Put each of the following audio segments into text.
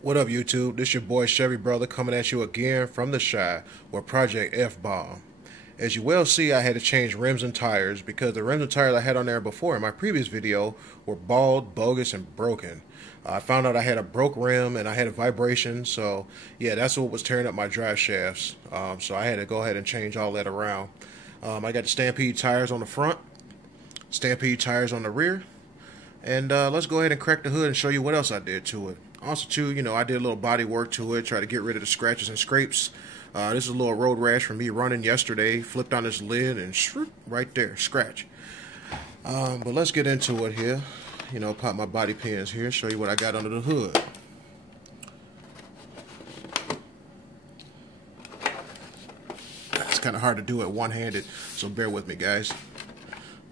What up, YouTube? This your boy Chevy Brother coming at you again from the Shy with Project F-Bomb. As you well see, I had to change rims and tires because the rims and tires I had on there before in my previous video were bald, bogus, and broken. I found out I had a broke rim and I had a vibration, so yeah, that's what was tearing up my drive shafts. So I had to go ahead and change all that around. I got the Stampede tires on the front, Stampede tires on the rear, and let's go ahead and crack the hood and show you what else I did to it. Also, too, I did a little body work to it, try to get rid of the scratches and scrapes. This is a little road rash from me running yesterday. Flipped on this lid and right there, scratch. But let's get into it here. Pop my body pins here, show you what I got under the hood. It's kind of hard to do it one-handed, so bear with me, guys.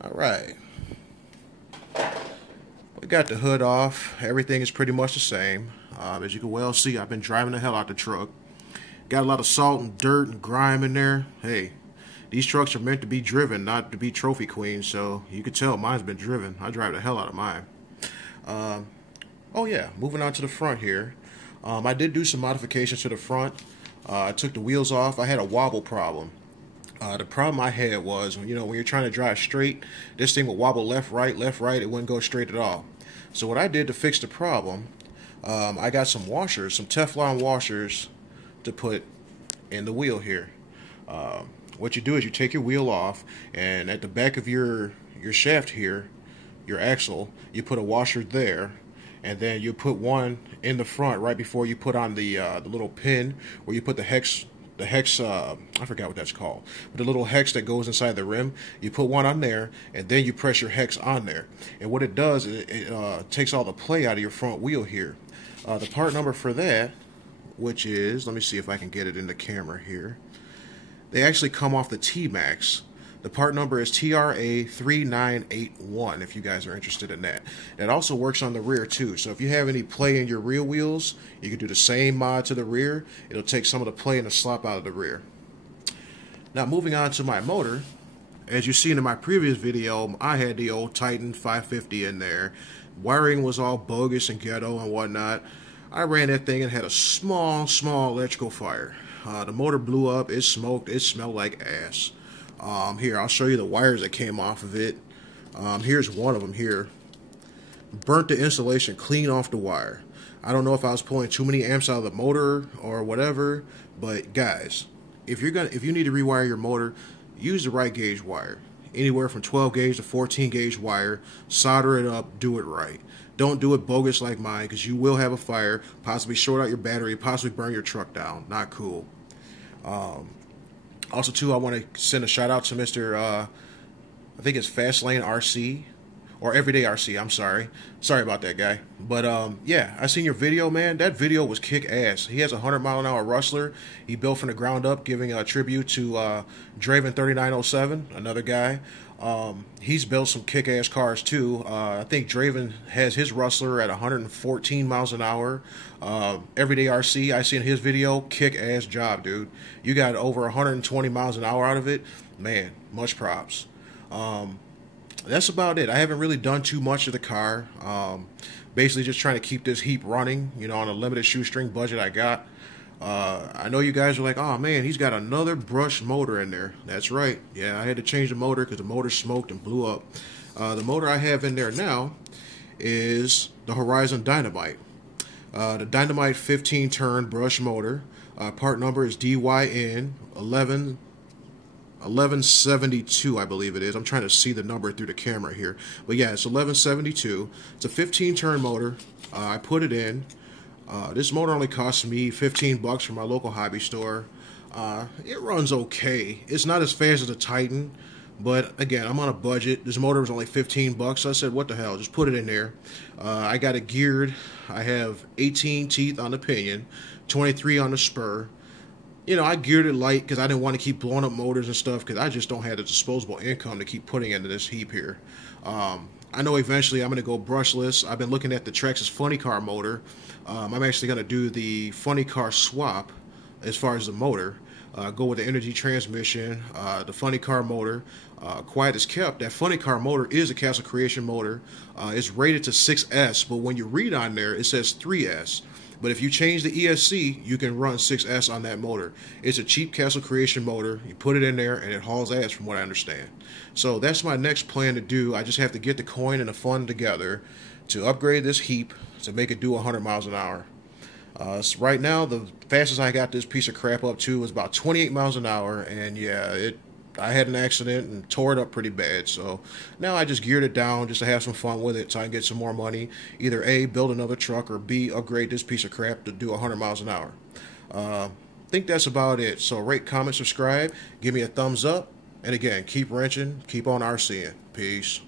All right. We got the hood off. Everything is pretty much the same. As you can well see, I've been driving the hell out the truck. Got a lot of salt and dirt and grime in there. Hey, these trucks are meant to be driven, not to be trophy queens, so you can tell mine's been driven. I drive the hell out of mine. Oh yeah, moving on to the front here. I did do some modifications to the front. I took the wheels off. I had a wobble problem. The problem I had was, when you're trying to drive straight, this thing would wobble left, right, it wouldn't go straight at all. So what I did to fix the problem, I got some washers, some Teflon washers to put in the wheel here. What you do is you take your wheel off, and at the back of your shaft here, your axle, you put a washer there, and then you put one in the front right before you put on the little pin where you put the hex, I forgot what that's called, but the little hex that goes inside the rim, you put one on there, and then you press your hex on there. And what it does is it takes all the play out of your front wheel here. The part number for that, which is, let me see if I can get it in the camera here. They actually come off the T-Max. The part number is TRA3981, if you guys are interested in that. It also works on the rear too, so if you have any play in your rear wheels, you can do the same mod to the rear. It'll take some of the play and the slop out of the rear. Now moving on to my motor, as you've seen in my previous video, I had the old Titan 550 in there. Wiring was all bogus and ghetto and whatnot. I ran that thing and had a small electrical fire. The motor blew up, it smoked, it smelled like ass. Here, I'll show you the wires that came off of it. Here's one of them here. Burnt the insulation clean off the wire. I don't know if I was pulling too many amps out of the motor or whatever, but guys, if you need to rewire your motor, use the right gauge wire. Anywhere from 12 gauge to 14 gauge wire, solder it up, do it right. Don't do it bogus like mine, because you will have a fire, possibly short out your battery, possibly burn your truck down. Not cool. Also, too, I want to send a shout out to Mr. I think it's Fastlane RC, or Everyday RC. I'm sorry. Sorry about that, guy. But yeah, I seen your video, man. That video was kick ass. He has a 100-mile-an-hour Rustler. He built from the ground up, giving a tribute to Draven 3907, another guy. He's built some kick-ass cars too. I think Draven has his Rustler at 114 miles an hour. Everyday RC, I seen his video, kick-ass job, dude. You got over 120 miles an hour out of it. Man, much props. That's about it. I haven't really done too much of the car. Basically just trying to keep this heap running, on a limited shoestring budget I got. I know you guys are like, oh man, he's got another brushed motor in there. That's right. Yeah, I had to change the motor because the motor smoked and blew up. The motor I have in there now is the Horizon Dynamite. The Dynamite 15-turn brush motor. Part number is DYN 1172, I believe it is. I'm trying to see the number through the camera here. But yeah, it's 1172. It's a 15-turn motor. I put it in. This motor only cost me 15 bucks from my local hobby store. It runs okay. It's not as fast as the Titan, but again, I'm on a budget. This motor was only 15 bucks, so I said, what the hell, just put it in there. I got it geared. I have 18 teeth on the pinion, 23 on the spur. I geared it light because I didn't want to keep blowing up motors and stuff, because I just don't have the disposable income to keep putting into this heap here. I know eventually I'm going to go brushless. I've been looking at the Traxxas Funny Car motor. I'm actually going to do the Funny Car swap as far as the motor. Go with the energy transmission, the funny car motor. Quiet as kept, that funny car motor is a Castle Creation motor. It's rated to 6S, but when you read on there, it says 3S. But if you change the ESC, you can run 6S on that motor. It's a cheap Castle Creation motor. You put it in there, and it hauls ass from what I understand. So that's my next plan to do. I just have to get the coin and the fund together to upgrade this heap to make it do 100 miles an hour. So right now, the fastest I got this piece of crap up to was about 28 miles an hour, and yeah, I had an accident and tore it up pretty bad. So now I just geared it down just to have some fun with it so I can get some more money. Either A, build another truck, or B, upgrade this piece of crap to do 100 miles an hour. I think that's about it. So rate, comment, subscribe, give me a thumbs up, and again, keep wrenching, keep on RCing. Peace.